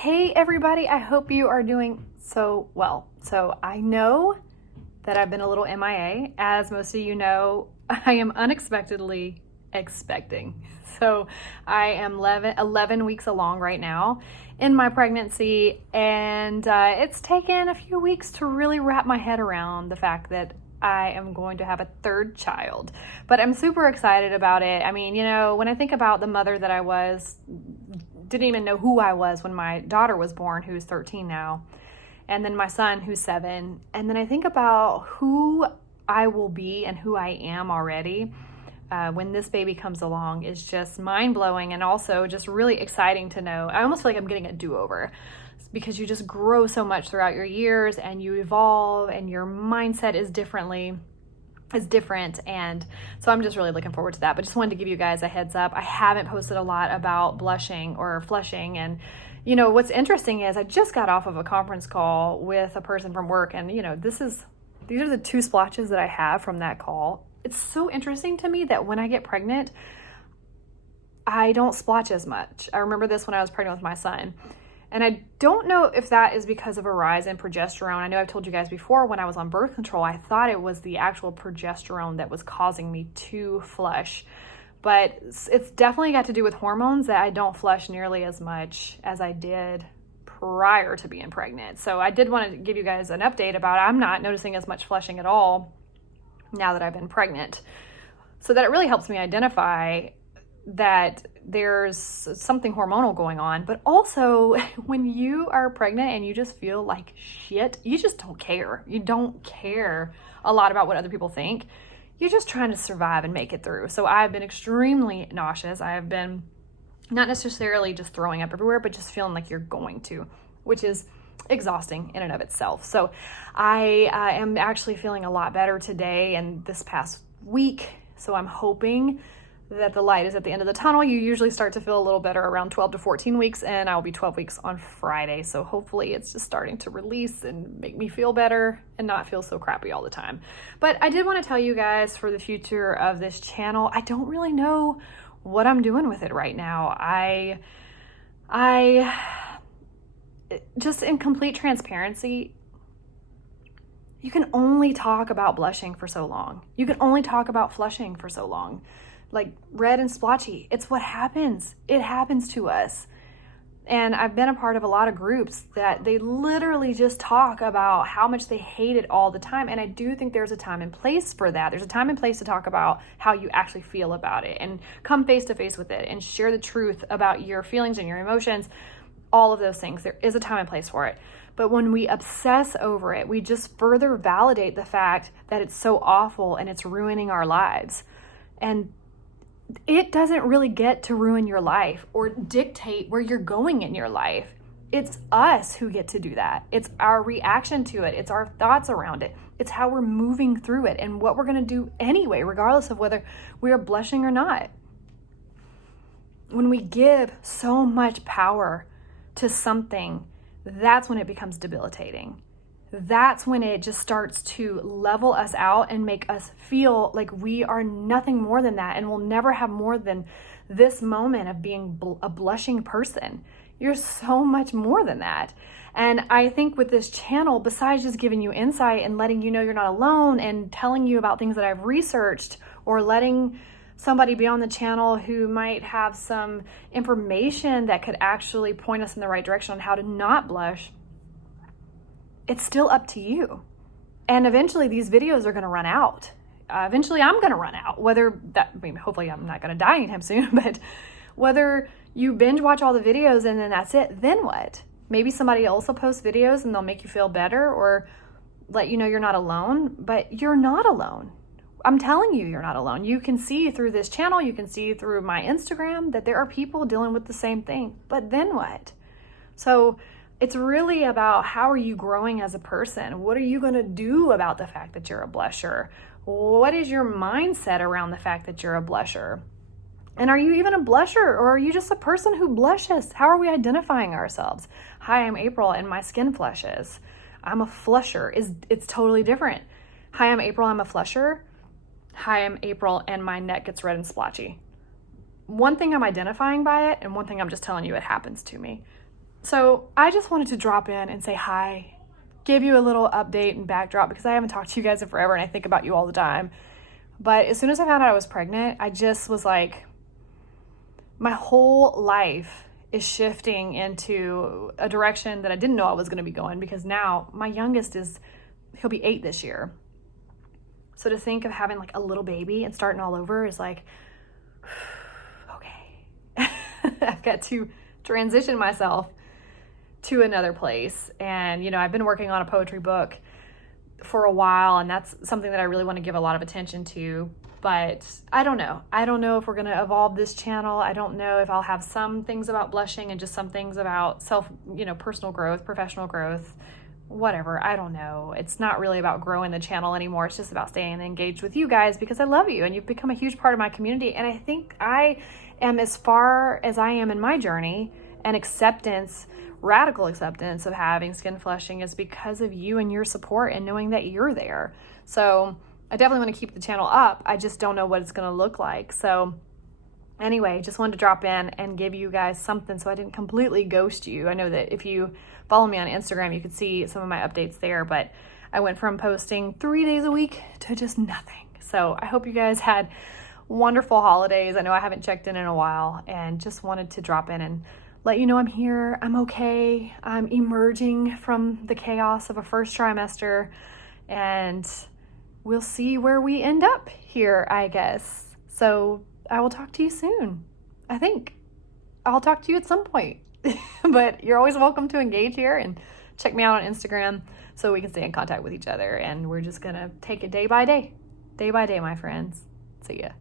Hey everybody, I hope you are doing so well. So I know that I've been a little MIA. As most of you know, I am unexpectedly expecting. So I am 11 weeks along right now in my pregnancy, and it's taken a few weeks to really wrap my head around the fact that I am going to have a third child. But I'm super excited about it. I mean, when I think about the mother that I was, didn't even know who I was when my daughter was born, who's 13 now, and then my son, who's 7. And then I think about who I will be and who I am already when this baby comes along is just mind-blowing, and also just really exciting to know. I almost feel like I'm getting a do-over because you just grow so much throughout your years and you evolve and your mindset is different, and so I'm just really looking forward to that. But just wanted to give you guys a heads up. I haven't posted a lot about blushing or flushing, and what's interesting is I just got off of a conference call with a person from work, and these are the 2 splotches that I have from that call. It's so interesting to me that when I get pregnant, I don't splotch as much. I remember this when I was pregnant with my son. And I don't know if that is because of a rise in progesterone. I know I've told you guys before, when I was on birth control, I thought it was the actual progesterone that was causing me to flush. But it's definitely got to do with hormones that I don't flush nearly as much as I did prior to being pregnant. So I did want to give you guys an update about it. I'm not noticing as much flushing at all now that I've been pregnant. So that it really helps me identify that there's something hormonal going on. But also, when you are pregnant and you just feel like shit, you just don't care. You don't care a lot about what other people think. You're just trying to survive and make it through. So I've been extremely nauseous. I have been not necessarily just throwing up everywhere, but just feeling like you're going to, which is exhausting in and of itself. So I am actually feeling a lot better today and this past week. So I'm hoping that the light is at the end of the tunnel. You usually start to feel a little better around 12 to 14 weeks, and I'll be 12 weeks on Friday. So hopefully it's just starting to release and make me feel better and not feel so crappy all the time. But I did want to tell you guys, for the future of this channel, I don't really know what I'm doing with it right now. I just, in complete transparency, you can only talk about blushing for so long. You can only talk about flushing for so long. Like red and splotchy, it's what happens. It happens to us. And I've been a part of a lot of groups that they literally just talk about how much they hate it all the time. And I do think there's a time and place for that. There's a time and place to talk about how you actually feel about it and come face to face with it and share the truth about your feelings and your emotions, all of those things. There is a time and place for it. But when we obsess over it, we just further validate the fact that it's so awful and it's ruining our lives. And it doesn't really get to ruin your life or dictate where you're going in your life. It's us who get to do that. It's our reaction to it. It's our thoughts around it. It's how we're moving through it and what we're going to do anyway, regardless of whether we are blushing or not. When we give so much power to something, that's when it becomes debilitating. That's when it just starts to level us out and make us feel like we are nothing more than that, and we'll never have more than this moment of being a blushing person. You're so much more than that. And I think with this channel, besides just giving you insight and letting you know you're not alone and telling you about things that I've researched, or letting somebody be on the channel who might have some information that could actually point us in the right direction on how to not blush, it's still up to you. And eventually these videos are going to run out. Eventually I'm going to run out, hopefully I'm not going to die anytime soon, but whether you binge watch all the videos and then that's it, then what? Maybe somebody else will post videos and they'll make you feel better or let you know you're not alone, but you're not alone. I'm telling you, you're not alone. You can see through this channel, you can see through my Instagram that there are people dealing with the same thing, but then what? So it's really about, how are you growing as a person? What are you going to do about the fact that you're a blusher? What is your mindset around the fact that you're a blusher? And are you even a blusher, or are you just a person who blushes? How are we identifying ourselves? Hi, I'm April and my skin flushes. I'm a flusher. It's totally different. Hi, I'm April, I'm a flusher. Hi, I'm April and my neck gets red and splotchy. One thing I'm identifying by it, and one thing I'm just telling you it happens to me. So I just wanted to drop in and say hi, give you a little update and backdrop because I haven't talked to you guys in forever and I think about you all the time. But as soon as I found out I was pregnant, I just was like, my whole life is shifting into a direction that I didn't know I was going to be going, because now my youngest he'll be 8 this year. So to think of having like a little baby and starting all over is like, okay, I've got to transition myself to another place. And, you know, I've been working on a poetry book for a while, and that's something that I really want to give a lot of attention to. But I don't know. I don't know if we're going to evolve this channel. I don't know if I'll have some things about blushing and just some things about personal growth, professional growth, whatever. I don't know. It's not really about growing the channel anymore. It's just about staying engaged with you guys because I love you and you've become a huge part of my community. And I think I am as far as I am in my journey and acceptance, radical acceptance of having skin flushing is because of you and your support and knowing that you're there. So I definitely want to keep the channel up. I just don't know what it's going to look like. So anyway, just wanted to drop in and give you guys something so I didn't completely ghost you. I know that if you follow me on Instagram, you could see some of my updates there, but I went from posting 3 days a week to just nothing. So I hope you guys had wonderful holidays. I know I haven't checked in a while and just wanted to drop in and let you know I'm here. I'm okay. I'm emerging from the chaos of a first trimester, and we'll see where we end up here, I guess. So I will talk to you soon. I think I'll talk to you at some point. But you're always welcome to engage here and check me out on Instagram so we can stay in contact with each other. And we're just going to take it day by day, my friends. See ya.